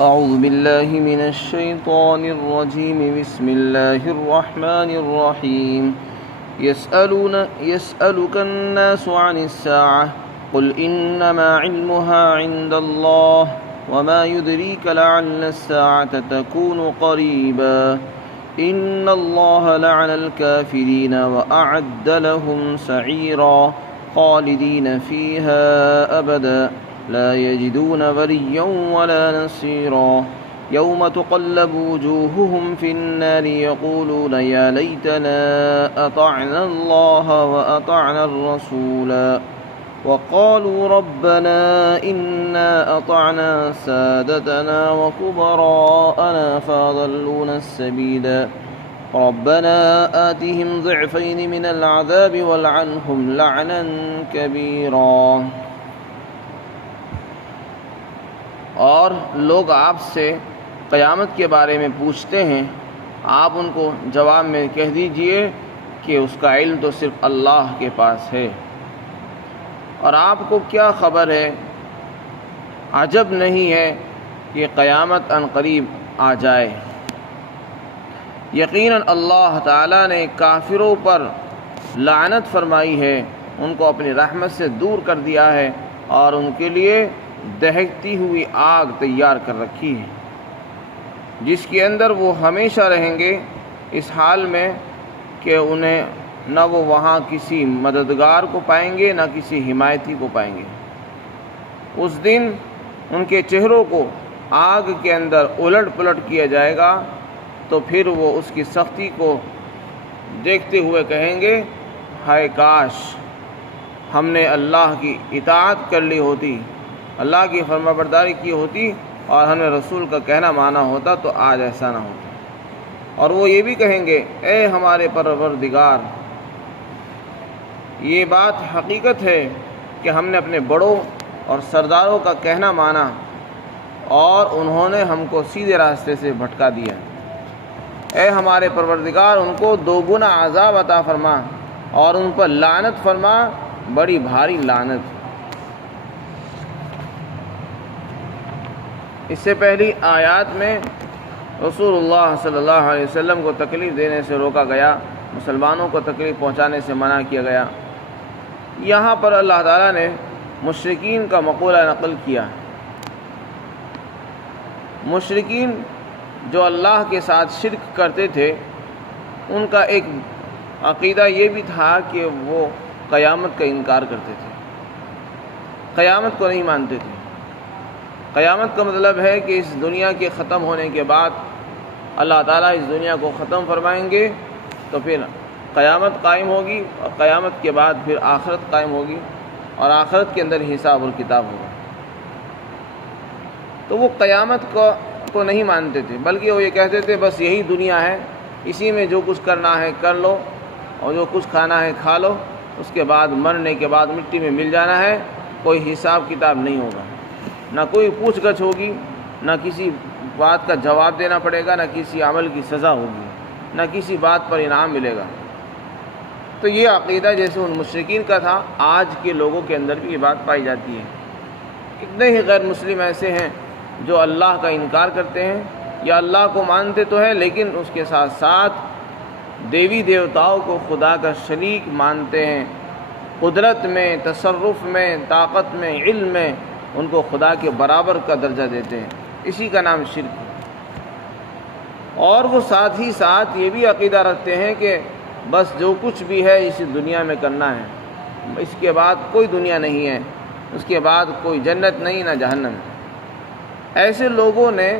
أعوذ بالله من الشيطان الرجيم. بسم الله الرحمن الرحيم. يسألك الناس عن الساعة قل إنما علمها عند الله وما يدريك لعل الساعة تكون قريبا إن الله لعن الكافرين وأعد لهم سعيرا خالدين فيها أبدا لا يجدون وليا ولا نصيرا يوم تقلب وجوههم في النار يقولون يا ليتنا أطعنا الله وأطعنا الرسولا وقالوا ربنا إنا أطعنا سادتنا وكبراءنا فأضلونا السبيلا ربنا آتهم ضعفين من العذاب والعنهم لعنا كبيرا. اور لوگ آپ سے قیامت کے بارے میں پوچھتے ہیں، آپ ان کو جواب میں کہہ دیجئے کہ اس کا علم تو صرف اللہ کے پاس ہے، اور آپ کو کیا خبر ہے، عجب نہیں ہے کہ قیامت عن قریب آ جائے. یقیناً اللہ تعالیٰ نے کافروں پر لعنت فرمائی ہے، ان کو اپنی رحمت سے دور کر دیا ہے اور ان کے لیے دہکتی ہوئی آگ تیار کر رکھی ہے جس کے اندر وہ ہمیشہ رہیں گے، اس حال میں کہ انہیں نہ وہ وہاں کسی مددگار کو پائیں گے نہ کسی حمایتی کو پائیں گے. اس دن ان کے چہروں کو آگ کے اندر الٹ پلٹ کیا جائے گا تو پھر وہ اس کی سختی کو دیکھتے ہوئے کہیں گے، ہائے کاش ہم نے اللہ کی اطاعت کر لی ہوتی، اللہ کی فرما برداری کی ہوتی اور ہمیں رسول کا کہنا مانا ہوتا تو آج ایسا نہ ہوتا. اور وہ یہ بھی کہیں گے، اے ہمارے پروردگار، یہ بات حقیقت ہے کہ ہم نے اپنے بڑوں اور سرداروں کا کہنا مانا اور انہوں نے ہم کو سیدھے راستے سے بھٹکا دیا. اے ہمارے پروردگار، ان کو دوگنا عذاب عطا فرما اور ان پر لعنت فرما، بڑی بھاری لعنت. اس سے پہلی آیات میں رسول اللہ صلی اللہ علیہ وسلم کو تکلیف دینے سے روکا گیا، مسلمانوں کو تکلیف پہنچانے سے منع کیا گیا. یہاں پر اللہ تعالیٰ نے مشرکین کا مقولہ نقل کیا. مشرکین جو اللہ کے ساتھ شرک کرتے تھے، ان کا ایک عقیدہ یہ بھی تھا کہ وہ قیامت کا انکار کرتے تھے، قیامت کو نہیں مانتے تھے. قیامت کا مطلب ہے کہ اس دنیا کے ختم ہونے کے بعد اللہ تعالیٰ اس دنیا کو ختم فرمائیں گے تو پھر قیامت قائم ہوگی، اور قیامت کے بعد پھر آخرت قائم ہوگی اور آخرت کے اندر حساب اور کتاب ہوگا. تو وہ قیامت کو نہیں مانتے تھے، بلکہ وہ یہ کہتے تھے بس یہی دنیا ہے، اسی میں جو کچھ کرنا ہے کر لو اور جو کچھ کھانا ہے کھا لو، اس کے بعد مرنے کے بعد مٹی میں مل جانا ہے، کوئی حساب کتاب نہیں ہوگا، نہ کوئی پوچھ گچھ ہوگی، نہ کسی بات کا جواب دینا پڑے گا، نہ کسی عمل کی سزا ہوگی، نہ کسی بات پر انعام ملے گا. تو یہ عقیدہ جیسے ان مشرکین کا تھا، آج کے لوگوں کے اندر بھی یہ بات پائی جاتی ہے. کتنے ہی غیر مسلم ایسے ہیں جو اللہ کا انکار کرتے ہیں یا اللہ کو مانتے تو ہیں لیکن اس کے ساتھ ساتھ دیوی دیوتاؤں کو خدا کا شریک مانتے ہیں، قدرت میں، تصرف میں، طاقت میں، علم میں ان کو خدا کے برابر کا درجہ دیتے ہیں. اسی کا نام شرک ہے. اور وہ ساتھ ہی ساتھ یہ بھی عقیدہ رکھتے ہیں کہ بس جو کچھ بھی ہے اسی دنیا میں کرنا ہے، اس کے بعد کوئی دنیا نہیں ہے، اس کے بعد کوئی جنت نہیں نہ جہنم. ایسے لوگوں نے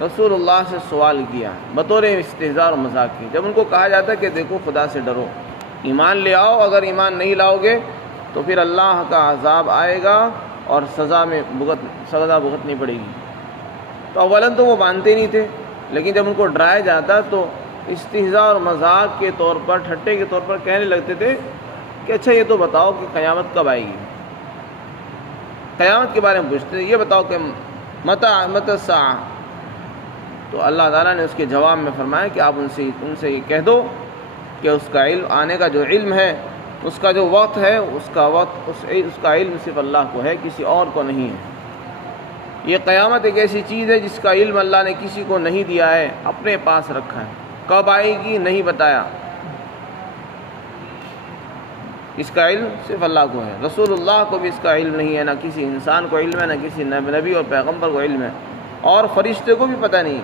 رسول اللہ سے سوال کیا بطور استہزاء اور مذاق کی. جب ان کو کہا جاتا ہے کہ دیکھو خدا سے ڈرو، ایمان لے آؤ، اگر ایمان نہیں لاؤ گے تو پھر اللہ کا عذاب آئے گا اور سزا بھگتنی پڑے گی. تو اولاً تو وہ مانتے نہیں تھے، لیکن جب ان کو ڈرایا جاتا تو استہزاء اور مذاق کے طور پر، ٹھٹے کے طور پر کہنے لگتے تھے کہ اچھا یہ تو بتاؤ کہ قیامت کب آئے گی. قیامت کے بارے میں پوچھتے یہ بتاؤ کہ متى الساعة. تو اللہ تعالیٰ نے اس کے جواب میں فرمایا کہ آپ ان سے یہ کہہ دو کہ اس کا علم آنے کا جو علم ہے، اس کا جو وقت ہے، اس کا علم صرف اللہ کو ہے، کسی اور کو نہیں ہے. یہ قیامت ایک ایسی چیز ہے جس کا علم اللہ نے کسی کو نہیں دیا ہے، اپنے پاس رکھا ہے، کب آئے گی نہیں بتایا، اس کا علم صرف اللہ کو ہے، رسول اللہ کو بھی اس کا علم نہیں ہے، نہ کسی انسان کو علم ہے، نہ کسی نبی اور پیغمبر کو علم ہے، اور فرشتے کو بھی پتہ نہیں۔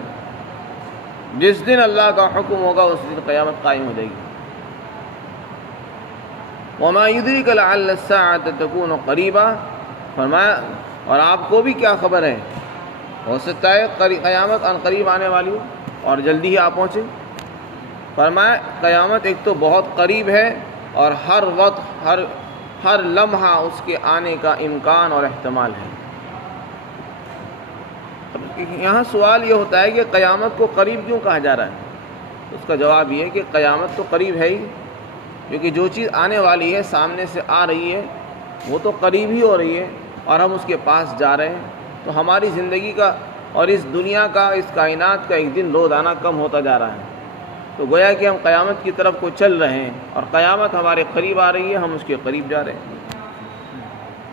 جس دن اللہ کا حکم ہوگا اس دن قیامت قائم ہو جائے گی۔ وما يدرك لعل الساعة تكون قریبا، فرمایا اور آپ کو بھی کیا خبر ہے، ہو سکتا ہے قیامت ان قریب آنے والی ہو اور جلدی ہی آ پہنچے۔ فرمایا قیامت ایک تو بہت قریب ہے اور ہر وقت ہر لمحہ اس کے آنے کا امکان اور احتمال ہے۔ یہاں سوال یہ ہوتا ہے کہ قیامت کو قریب کیوں کہا جا رہا ہے؟ اس کا جواب یہ ہے کہ قیامت تو قریب ہے ہی، کیونکہ جو چیز آنے والی ہے، سامنے سے آ رہی ہے، وہ تو قریب ہی ہو رہی ہے اور ہم اس کے پاس جا رہے ہیں، تو ہماری زندگی کا اور اس دنیا کا، اس کائنات کا ایک دن روزانہ کم ہوتا جا رہا ہے، تو گویا کہ ہم قیامت کی طرف کو چل رہے ہیں اور قیامت ہمارے قریب آ رہی ہے، ہم اس کے قریب جا رہے ہیں۔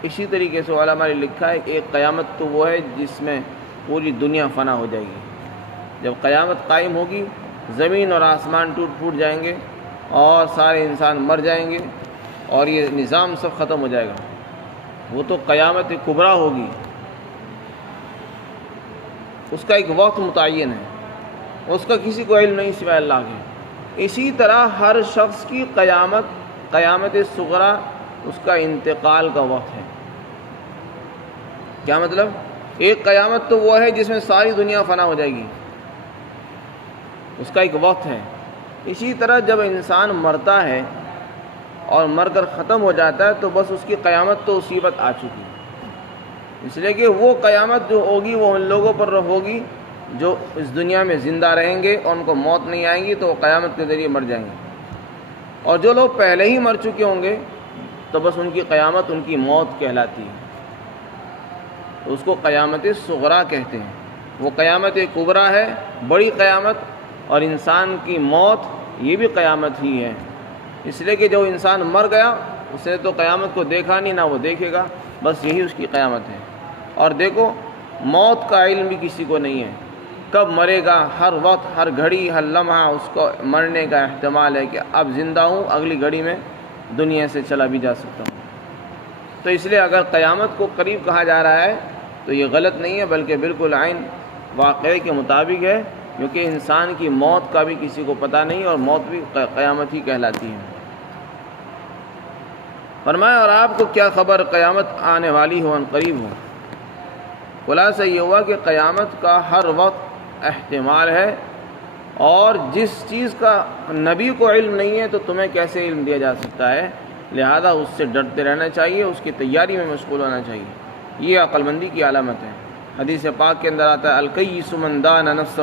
اسی طریقے سے علماء نے لکھا ہے کہ ایک قیامت تو وہ ہے جس میں پوری دنیا فنا ہو جائے گی۔ جب قیامت قائم ہوگی، زمین اور آسمان ٹوٹ پھوٹ جائیں گے اور سارے انسان مر جائیں گے اور یہ نظام سب ختم ہو جائے گا، وہ تو قیامت کبریٰ ہوگی، اس کا ایک وقت متعین ہے، اس کا کسی کو علم نہیں سوائے اللہ کے۔ اسی طرح ہر شخص کی قیامت صغریٰ اس کا انتقال کا وقت ہے۔ کیا مطلب؟ ایک قیامت تو وہ ہے جس میں ساری دنیا فنا ہو جائے گی، اس کا ایک وقت ہے۔ اسی طرح جب انسان مرتا ہے اور مر کر ختم ہو جاتا ہے تو بس اس کی قیامت تو اسی وقت آ چکی ہے، اس لیے کہ وہ قیامت جو ہوگی وہ ان لوگوں پر ہوگی جو اس دنیا میں زندہ رہیں گے اور ان کو موت نہیں آئیں گی تو وہ قیامت کے ذریعے مر جائیں گے، اور جو لوگ پہلے ہی مر چکے ہوں گے تو بس ان کی قیامت ان کی موت کہلاتی ہے، تو اس کو قیامت صغریٰ کہتے ہیں۔ وہ قیامت کبریٰ ہے، بڑی قیامت، اور انسان کی موت یہ بھی قیامت ہی ہے، اس لیے کہ جو انسان مر گیا اس نے تو قیامت کو دیکھا نہیں، نہ وہ دیکھے گا، بس یہی اس کی قیامت ہے۔ اور دیکھو موت کا علم بھی کسی کو نہیں ہے، کب مرے گا، ہر وقت، ہر گھڑی، ہر لمحہ اس کو مرنے کا احتمال ہے کہ اب زندہ ہوں، اگلی گھڑی میں دنیا سے چلا بھی جا سکتا ہوں۔ تو اس لیے اگر قیامت کو قریب کہا جا رہا ہے تو یہ غلط نہیں ہے، بلکہ بالکل عین واقعے کے مطابق ہے، کیونکہ انسان کی موت کا بھی کسی کو پتہ نہیں اور موت بھی قیامت ہی کہلاتی ہے۔ فرمایا اور آپ کو کیا خبر قیامت آنے والی ہو، ان قریب ہو۔ خلاصہ یہ ہوا کہ قیامت کا ہر وقت احتمال ہے، اور جس چیز کا نبی کو علم نہیں ہے تو تمہیں کیسے علم دیا جا سکتا ہے، لہذا اس سے ڈرتے رہنا چاہیے، اس کی تیاری میں مشغول ہونا چاہیے، یہ عقل مندی کی علامت ہے۔ حدیث پاک کے اندر آتا ہے الکیس من دان نفسہ،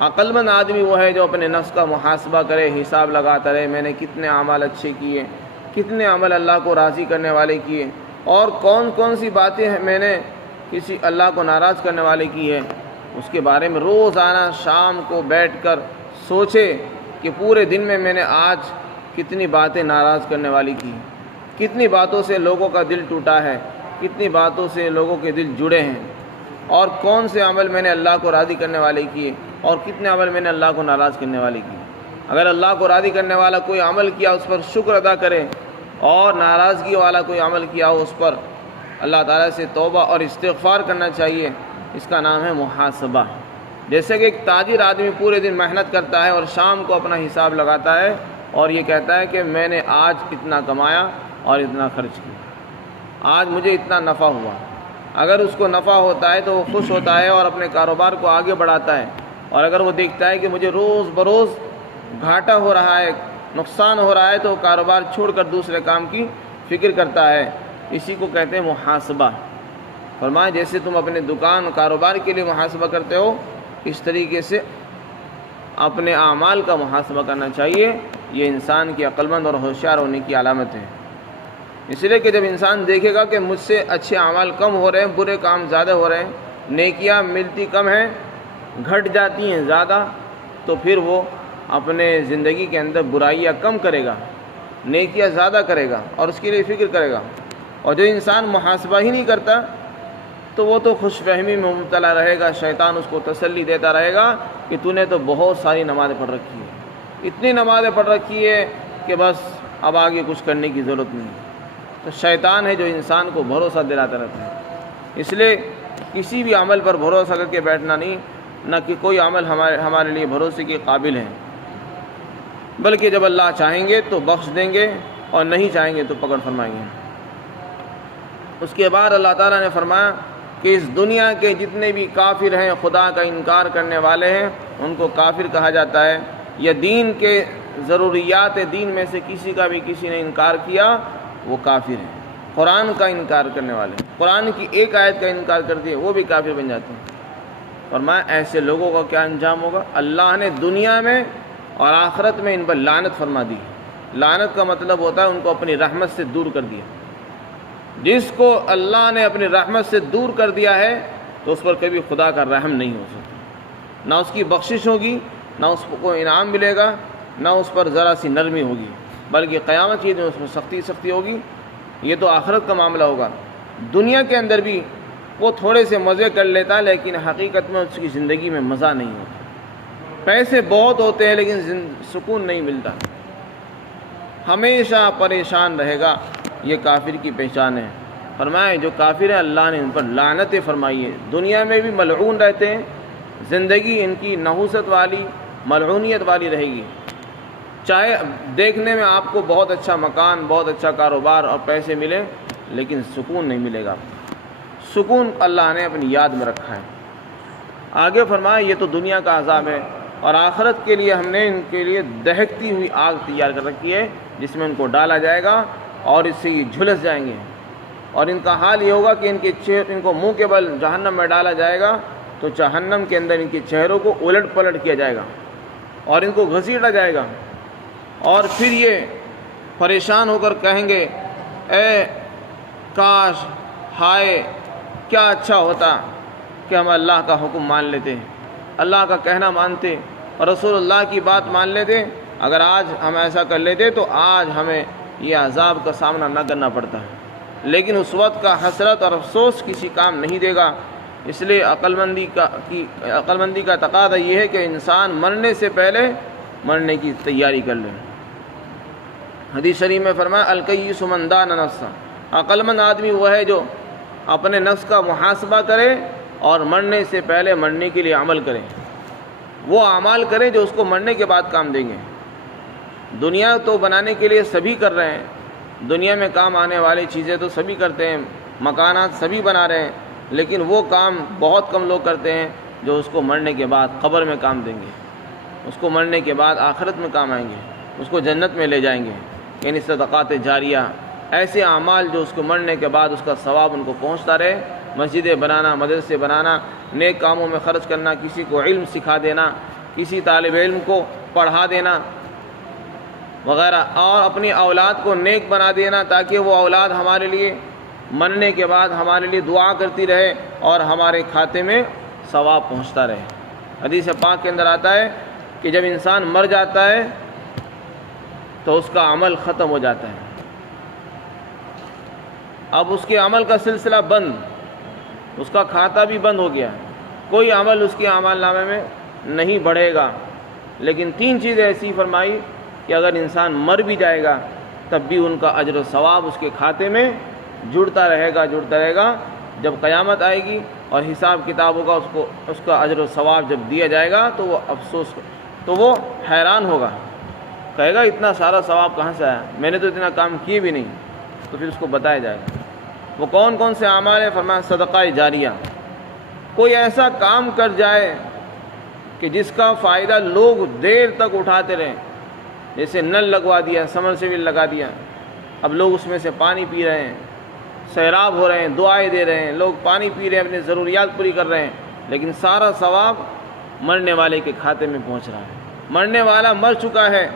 عقل مند آدمی وہ ہے جو اپنے نفس کا محاسبہ کرے، حساب لگاتا رہے، میں نے کتنے اعمال اچھے کیے، کتنے عمل اللہ کو راضی کرنے والے کیے، اور کون کون سی باتیں ہیں میں نے کسی اللہ کو ناراض کرنے والے کی ہے، اس کے بارے میں روزانہ شام کو بیٹھ کر سوچے کہ پورے دن میں نے آج کتنی باتیں ناراض کرنے والی کی، کتنی باتوں سے لوگوں کا دل ٹوٹا ہے، کتنی باتوں سے لوگوں کے دل جڑے ہیں، اور کون سے عمل میں نے اللہ کو راضی کرنے والے کیے اور کتنے عمل میں نے اللہ کو ناراض کرنے والے کیے۔ اگر اللہ کو راضی کرنے والا کوئی عمل کیا اس پر شکر ادا کرے، اور ناراضگی والا کوئی عمل کیا ہو اس پر اللہ تعالیٰ سے توبہ اور استغفار کرنا چاہیے، اس کا نام ہے محاسبہ۔ جیسے کہ ایک تاجر آدمی پورے دن محنت کرتا ہے اور شام کو اپنا حساب لگاتا ہے اور یہ کہتا ہے کہ میں نے آج اتنا کمایا اور اتنا خرچ کیا، آج مجھے اتنا نفع ہوا۔ اگر اس کو نفع ہوتا ہے تو وہ خوش ہوتا ہے اور اپنے کاروبار کو آگے بڑھاتا ہے، اور اگر وہ دیکھتا ہے کہ مجھے روز بروز گھاٹا ہو رہا ہے، نقصان ہو رہا ہے، تو وہ کاروبار چھوڑ کر دوسرے کام کی فکر کرتا ہے۔ اسی کو کہتے ہیں محاسبہ۔ فرمایا جیسے تم اپنے دکان کاروبار کے لیے محاسبہ کرتے ہو، اس طریقے سے اپنے اعمال کا محاسبہ کرنا چاہیے، یہ انسان کی عقل مند اور ہوشیار ہونے کی علامت ہے۔ اس لیے کہ جب انسان دیکھے گا کہ مجھ سے اچھے اعمال کم ہو رہے ہیں، برے کام زیادہ ہو رہے ہیں، نیکیاں ملتی کم ہیں، گھٹ جاتی ہیں زیادہ، تو پھر وہ اپنے زندگی کے اندر برائیاں کم کرے گا، نیکیاں زیادہ کرے گا اور اس کے لیے فکر کرے گا۔ اور جو انسان محاسبہ ہی نہیں کرتا، تو وہ تو خوش فہمی میں مبتلا رہے گا، شیطان اس کو تسلی دیتا رہے گا کہ تو نے تو بہت ساری نمازیں پڑھ رکھی ہے، اتنی نمازیں پڑھ رکھی ہے کہ بس اب آگے کچھ کرنے کی ضرورت نہیں۔ تو شیطان ہے جو انسان کو بھروسہ دلاتا رہتا ہے۔ اس لیے کسی بھی عمل پر بھروسہ کر کے بیٹھنا نہیں، نہ کہ کوئی عمل ہمارے لیے بھروسے کے قابل ہے، بلکہ جب اللہ چاہیں گے تو بخش دیں گے اور نہیں چاہیں گے تو پکڑ فرمائیں گے۔ اس کے بعد اللہ تعالیٰ نے فرمایا کہ اس دنیا کے جتنے بھی کافر ہیں، خدا کا انکار کرنے والے ہیں، ان کو کافر کہا جاتا ہے۔ یا دین کے ضروریات دین میں سے کسی نے انکار کیا وہ کافر ہے۔ قرآن کا انکار کرنے والے، قرآن کی ایک آیت کا انکار کر دیا وہ بھی کافر بن جاتے ہیں۔ فرمایا ایسے لوگوں کا کیا انجام ہوگا؟ اللہ نے دنیا میں اور آخرت میں ان پر لعنت فرما دی۔ لعنت کا مطلب ہوتا ہے ان کو اپنی رحمت سے دور کر دیا۔ جس کو اللہ نے اپنی رحمت سے دور کر دیا ہے تو اس پر کبھی خدا کا رحم نہیں ہو سکتا، نہ اس کی بخشش ہوگی، نہ اس کو انعام ملے گا، نہ اس پر ذرا سی نرمی ہوگی، بلکہ قیامت کی دن اس میں سختی ہوگی۔ یہ تو آخرت کا معاملہ ہوگا۔ دنیا کے اندر بھی وہ تھوڑے سے مزے کر لیتا ہے، لیکن حقیقت میں اس کی زندگی میں مزہ نہیں ہوتا۔ پیسے بہت ہوتے ہیں لیکن سکون نہیں ملتا، ہمیشہ پریشان رہے گا۔ یہ کافر کی پہچان ہے۔ فرمائے جو کافر ہیں اللہ نے ان پر لعنت فرمائی ہے، دنیا میں بھی ملعون رہتے ہیں، زندگی ان کی نحوست والی، ملعونیت والی رہے گی۔ چاہے دیکھنے میں آپ کو بہت اچھا مکان، بہت اچھا کاروبار اور پیسے ملیں، لیکن سکون نہیں ملے گا۔ سکون اللہ نے اپنی یاد میں رکھا ہے۔ آگے فرمایا یہ تو دنیا کا عذاب ہے، اور آخرت کے لیے ہم نے ان کے لیے دہکتی ہوئی آگ تیار کر رکھی ہے، جس میں ان کو ڈالا جائے گا اور اس سے یہ جھلس جائیں گے، اور ان کا حال یہ ہوگا کہ ان کو منہ کے بل جہنم میں ڈالا جائے گا، تو جہنم کے اندر ان کے چہروں کو الٹ پلٹ کیا جائے گا اور ان کو گھسیٹا جائے گا، اور پھر یہ پریشان ہو کر کہیں گے اے کاش، ہائے کیا اچھا ہوتا کہ ہم اللہ کا حکم مان لیتے، اللہ کا کہنا مانتے اور رسول اللہ کی بات مان لیتے۔ اگر آج ہم ایسا کر لیتے تو آج ہمیں یہ عذاب کا سامنا نہ کرنا پڑتا ہے، لیکن اس وقت کا حسرت اور افسوس کسی کام نہیں دے گا۔ اس لیے عقل مندی کا تقاضا یہ ہے کہ انسان مرنے سے پہلے مرنے کی تیاری کر لے۔ حدیث شریف میں فرمایا الکیس من دان نفسہ، عقل مند آدمی وہ ہے جو اپنے نفس کا محاسبہ کرے اور مرنے سے پہلے مرنے کے لیے عمل کرے، وہ اعمال کرے جو اس کو مرنے کے بعد کام دیں گے۔ دنیا تو بنانے کے لیے سبھی کر رہے ہیں، دنیا میں کام آنے والی چیزیں تو سبھی کرتے ہیں، مکانات سبھی بنا رہے ہیں، لیکن وہ کام بہت کم لوگ کرتے ہیں جو اس کو مرنے کے بعد قبر میں کام دیں گے، اس کو مرنے کے بعد آخرت میں کام آئیں گے، اس کو جنت میں لے جائیں گے۔ یعنی صدقات جاریہ، ایسے اعمال جو اس کو مرنے کے بعد اس کا ثواب ان کو پہنچتا رہے، مسجدیں بنانا، مدرسے بنانا، نیک کاموں میں خرچ کرنا، کسی کو علم سکھا دینا، کسی طالب علم کو پڑھا دینا وغیرہ، اور اپنی اولاد کو نیک بنا دینا تاکہ وہ اولاد ہمارے لیے مرنے کے بعد ہمارے لیے دعا کرتی رہے اور ہمارے کھاتے میں ثواب پہنچتا رہے۔ حدیث پاک کے اندر آتا ہے کہ جب انسان مر جاتا ہے تو اس کا عمل ختم ہو جاتا ہے، اب اس کے عمل کا سلسلہ بند، اس کا کھاتا بھی بند ہو گیا، کوئی عمل اس کے اعمال نامے میں نہیں بڑھے گا۔ لیکن 3 چیزیں ایسی فرمائی کہ اگر انسان مر بھی جائے گا تب بھی ان کا اجر و ثواب اس کے کھاتے میں جڑتا رہے گا۔ جب قیامت آئے گی اور حساب کتاب ہوگا، اس کا اجر و ثواب جب دیا جائے گا تو وہ تو وہ حیران ہوگا، کہے گا اتنا سارا ثواب کہاں سے آیا، میں نے تو اتنا کام کیے بھی نہیں۔ تو پھر اس کو بتایا جائے گا وہ کون کون سے اعمال ہیں۔ فرمایا صدقہ جاریہ، کوئی ایسا کام کر جائے کہ جس کا فائدہ لوگ دیر تک اٹھاتے رہیں، جیسے نل لگوا دیا، سمرسیبل لگا دیا، اب لوگ اس میں سے پانی پی رہے ہیں، سیراب ہو رہے ہیں، دعائیں دے رہے ہیں، لوگ پانی پی رہے ہیں، اپنی ضروریات پوری کر رہے ہیں، لیکن سارا ثواب مرنے والے کے کھاتے میں پہنچ رہا ہے۔ مرنے والا مر چکا ہے،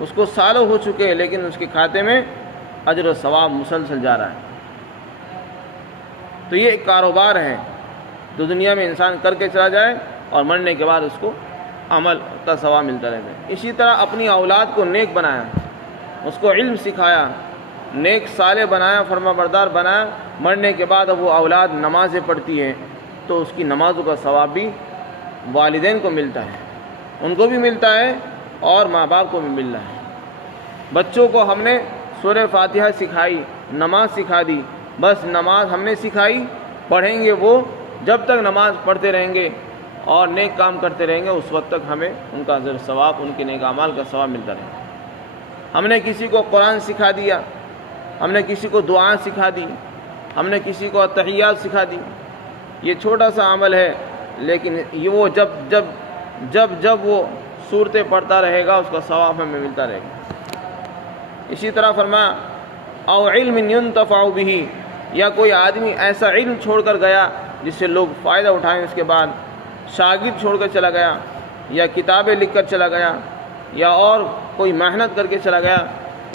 اس کو سالوں ہو چکے ہیں، لیکن اس کے کھاتے میں اجر و ثواب مسلسل جا رہا ہے۔ تو یہ ایک کاروبار ہے جو دنیا میں انسان کر کے چلا جائے اور مرنے کے بعد اس کو عمل کا ثواب ملتا رہتا ہے۔ اسی طرح اپنی اولاد کو نیک بنایا، اس کو علم سکھایا، نیک صالح بنایا، فرما بردار بنایا، مرنے کے بعد اب وہ اولاد نمازیں پڑھتی ہے تو اس کی نمازوں کا ثواب بھی والدین کو ملتا ہے، ان کو بھی ملتا ہے اور ماں باپ کو بھی مل رہا ہے۔ بچوں کو ہم نے سورہ فاتحہ سکھائی، نماز سکھا دی، بس نماز ہم نے سکھائی، پڑھیں گے وہ جب تک نماز پڑھتے رہیں گے اور نیک کام کرتے رہیں گے اس وقت تک ہمیں ان کا اجر ثواب، ان کے نیک اعمال کا ثواب ملتا رہے گا۔ ہم نے کسی کو قرآن سکھا دیا، ہم نے کسی کو دعا سکھا دی، ہم نے کسی کو تحیات سکھا دی، یہ چھوٹا سا عمل ہے لیکن یہ وہ جب وہ صورتیں پڑھتا رہے گا اس کا ثواب ہمیں ملتا رہے گا۔ اسی طرح فرمایا او علم ينتفع به، یا کوئی آدمی ایسا علم چھوڑ کر گیا جس سے لوگ فائدہ اٹھائیں، اس کے بعد شاگرد چھوڑ کر چلا گیا یا کتابیں لکھ کر چلا گیا یا اور کوئی محنت کر کے چلا گیا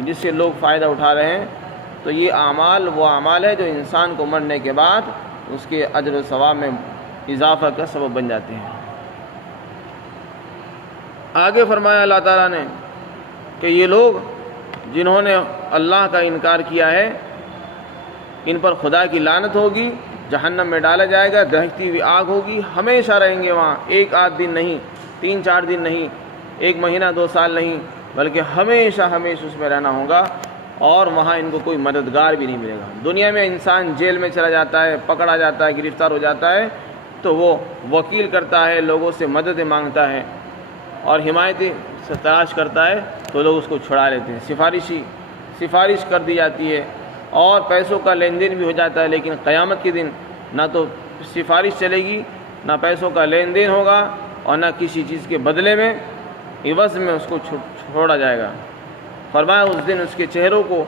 جس سے لوگ فائدہ اٹھا رہے ہیں، تو یہ اعمال وہ اعمال ہے جو انسان کو مرنے کے بعد اس کے اجر و ثواب میں اضافہ کا سبب بن جاتے ہیں۔ آگے فرمایا اللہ تعالیٰ نے کہ یہ لوگ جنہوں نے اللہ کا انکار کیا ہے ان پر خدا کی لعنت ہوگی، جہنم میں ڈالا جائے گا، دہکتی ہوئی آگ ہوگی، ہمیشہ رہیں گے وہاں، ایک آدھ دن نہیں، 3-4 دن نہیں، 1 مہینہ 2 سال نہیں، بلکہ ہمیشہ اس میں رہنا ہوگا، اور وہاں ان کو کوئی مددگار بھی نہیں ملے گا۔ دنیا میں انسان جیل میں چلا جاتا ہے، پکڑا جاتا ہے، گرفتار ہو جاتا ہے تو وہ وکیل کرتا ہے، لوگوں سے مدد مانگتا ہے اور حمایتی سے تلاش کرتا ہے تو لوگ اس کو چھڑا لیتے ہیں، سفارش کر دی جاتی ہے اور پیسوں کا لین دین بھی ہو جاتا ہے، لیکن قیامت کے دن نہ تو سفارش چلے گی، نہ پیسوں کا لین دین ہوگا اور نہ کسی چیز کے بدلے میں عوض میں اس کو چھوڑا جائے گا۔ فرمایا اس دن اس کے چہروں کو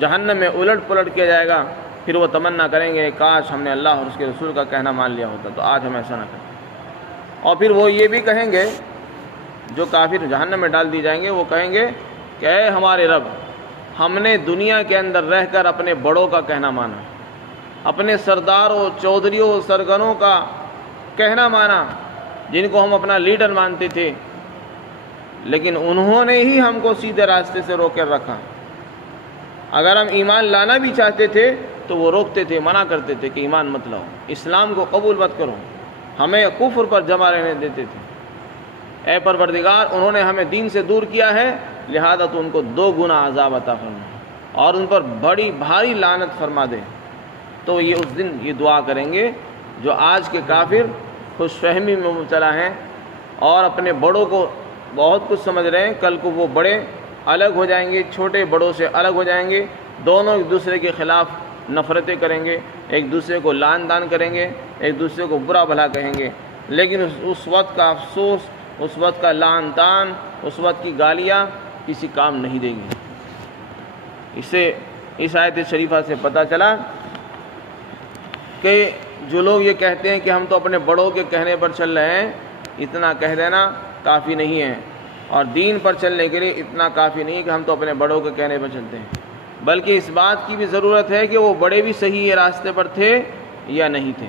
جہنم میں الٹ پلٹ کیا جائے گا، پھر وہ تمنا کریں گے کاش ہم نے اللہ اور اس کے رسول کا کہنا مان لیا ہوتا، تو آج ہم ایسا نہ کریں۔ اور پھر وہ یہ بھی کہیں گے، جو کافر جہنم میں ڈال دی جائیں گے وہ کہیں گے کہ اے ہمارے رب، ہم نے دنیا کے اندر رہ کر اپنے بڑوں کا کہنا مانا، اپنے سرداروں، چودھریوں، سرگنوں کا کہنا مانا، جن کو ہم اپنا لیڈر مانتے تھے، لیکن انہوں نے ہی ہم کو سیدھے راستے سے روک کر رکھا۔ اگر ہم ایمان لانا بھی چاہتے تھے تو وہ روکتے تھے، منع کرتے تھے کہ ایمان مت لاؤ، اسلام کو قبول مت کرو، ہمیں کفر پر جمع رہنے دیتے تھے۔ اے پروردگار، انہوں نے ہمیں دین سے دور کیا ہے، لہذا تو ان کو 2 گنا عذاب عطا فرما اور ان پر بڑی بھاری لعنت فرما دے۔ تو یہ اس دن یہ دعا کریں گے جو آج کے کافر خوش فہمی میں مبتلا ہیں اور اپنے بڑوں کو بہت کچھ سمجھ رہے ہیں، کل کو وہ بڑے الگ ہو جائیں گے، چھوٹے بڑوں سے الگ ہو جائیں گے، دونوں ایک دوسرے کے خلاف نفرتیں کریں گے، ایک دوسرے کو لعن طعن کریں گے، ایک دوسرے کو برا بھلا کہیں گے، لیکن اس وقت کا افسوس، اس وقت کا لعن طعن، اس وقت کی گالیاں کسی کام نہیں دیں گے۔ اس آیت شریفہ سے پتہ چلا کہ جو لوگ یہ کہتے ہیں کہ ہم تو اپنے بڑوں کے کہنے پر چل رہے ہیں، اتنا کہہ دینا کافی نہیں ہے، اور دین پر چلنے کے لیے اتنا کافی نہیں ہے کہ ہم تو اپنے بڑوں کے کہنے پر چلتے ہیں، بلکہ اس بات کی بھی ضرورت ہے کہ وہ بڑے بھی صحیح راستے پر تھے یا نہیں تھے۔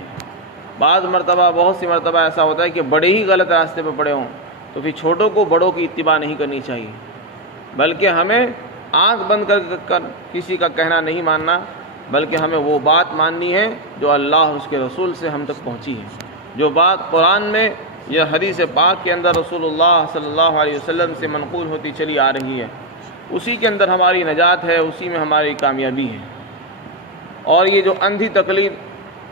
بعض مرتبہ، بہت سی مرتبہ ایسا ہوتا ہے کہ بڑے ہی غلط راستے پر پڑے ہوں، تو پھر چھوٹوں کو بڑوں کی اتباع نہیں کرنی چاہیے، بلکہ ہمیں آنکھ بند کر کسی کا کہنا نہیں ماننا، بلکہ ہمیں وہ بات ماننی ہے جو اللہ اور اس کے رسول سے ہم تک پہنچی ہے، جو بات قرآن میں یا حدیث پاک کے اندر رسول اللہ صلی اللہ علیہ وسلم سے منقول ہوتی چلی آ رہی ہے، اسی کے اندر ہماری نجات ہے، اسی میں ہماری کامیابی ہے۔ اور یہ جو اندھی تقلید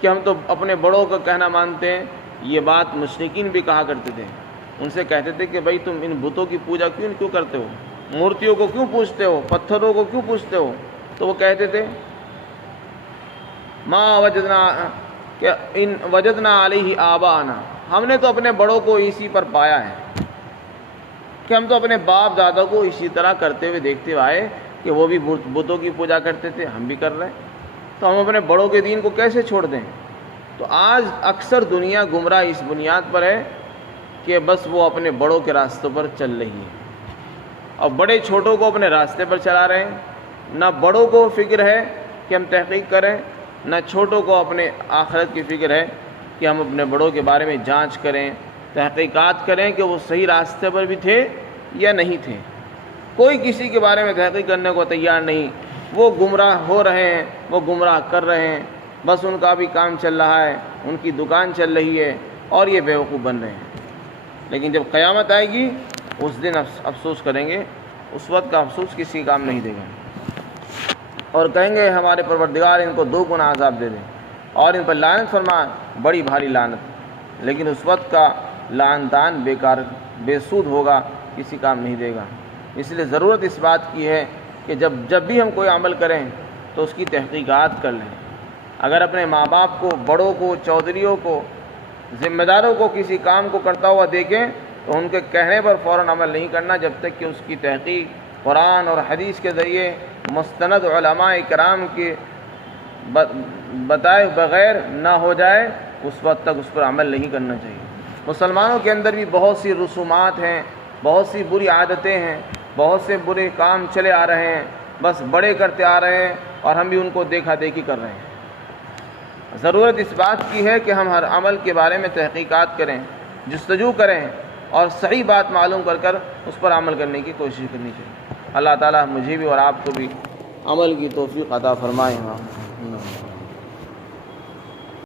کہ ہم تو اپنے بڑوں کا کہنا مانتے ہیں، یہ بات مشرکین بھی کہا کرتے تھے، ان سے کہتے تھے کہ بھائی تم ان بتوں کی پوجا کیوں کرتے ہو، مورتیوں کو کیوں پوجتے ہو، پتھروں کو کیوں پوجتے ہو؟ تو وہ کہتے تھے ما وجدنا کہ ان وجدنا علیہ آباءنا، ہم نے تو اپنے بڑوں کو اسی پر پایا ہے، کہ ہم تو اپنے باپ دادا کو اسی طرح کرتے ہوئے دیکھتے آئے کہ وہ بھی بتوں کی پوجا کرتے تھے، ہم بھی کر رہے ہیں، تو ہم اپنے بڑوں کے دین کو کیسے چھوڑ دیں؟ تو آج اکثر دنیا گمراہ اس بنیاد پر ہے کہ بس وہ اپنے بڑوں کے راستوں پر چل رہی ہے، اور بڑے چھوٹوں کو اپنے راستے پر چلا رہے ہیں، نہ بڑوں کو فکر ہے کہ ہم تحقیق کریں، نہ چھوٹوں کو اپنے آخرت کی فکر ہے کہ ہم اپنے بڑوں کے بارے میں جانچ کریں، تحقیقات کریں کہ وہ صحیح راستے پر بھی تھے یا نہیں تھے۔ کوئی کسی کے بارے میں تحقیق کرنے کو تیار نہیں، وہ گمراہ ہو رہے ہیں، وہ گمراہ کر رہے ہیں، بس ان کا بھی کام چل رہا ہے، ان کی دکان چل رہی ہے اور یہ بیوقوف بن رہے ہیں۔ لیکن جب قیامت آئے گی اس دن افسوس کریں گے، اس وقت کا افسوس کسی کام نہیں دے گا، اور کہیں گے ہمارے پروردگار ان کو 2 گنا عذاب دے دیں اور ان پر لعنت فرما، بڑی بھاری لعنت۔ لیکن اس وقت کا لعنتان بیکار بے سود ہوگا، کسی کام نہیں دے گا۔ اس لیے ضرورت اس بات کی ہے کہ جب بھی ہم کوئی عمل کریں تو اس کی تحقیقات کر لیں۔ اگر اپنے ماں باپ کو، بڑوں کو، چودھریوں کو، ذمہ داروں کو کسی کام کو کرتا ہوا دیکھیں تو ان کے کہنے پر فوراً عمل نہیں کرنا جب تک کہ اس کی تحقیق قرآن اور حدیث کے ذریعے مستند علماء کرام کے بتائے بغیر نہ ہو جائے، اس وقت تک اس پر عمل نہیں کرنا چاہیے۔ مسلمانوں کے اندر بھی بہت سی رسومات ہیں، بہت سی بری عادتیں ہیں، بہت سے برے کام چلے آ رہے ہیں، بس بڑے کرتے آ رہے ہیں اور ہم بھی ان کو دیکھا دیکھی کر رہے ہیں۔ ضرورت اس بات کی ہے کہ ہم ہر عمل کے بارے میں تحقیقات کریں، جستجو کریں اور صحیح بات معلوم کر اس پر عمل کرنے کی کوشش کرنی چاہیے۔ اللہ تعالیٰ مجھے بھی اور آپ کو بھی عمل کی توفیق عطا فرمائے۔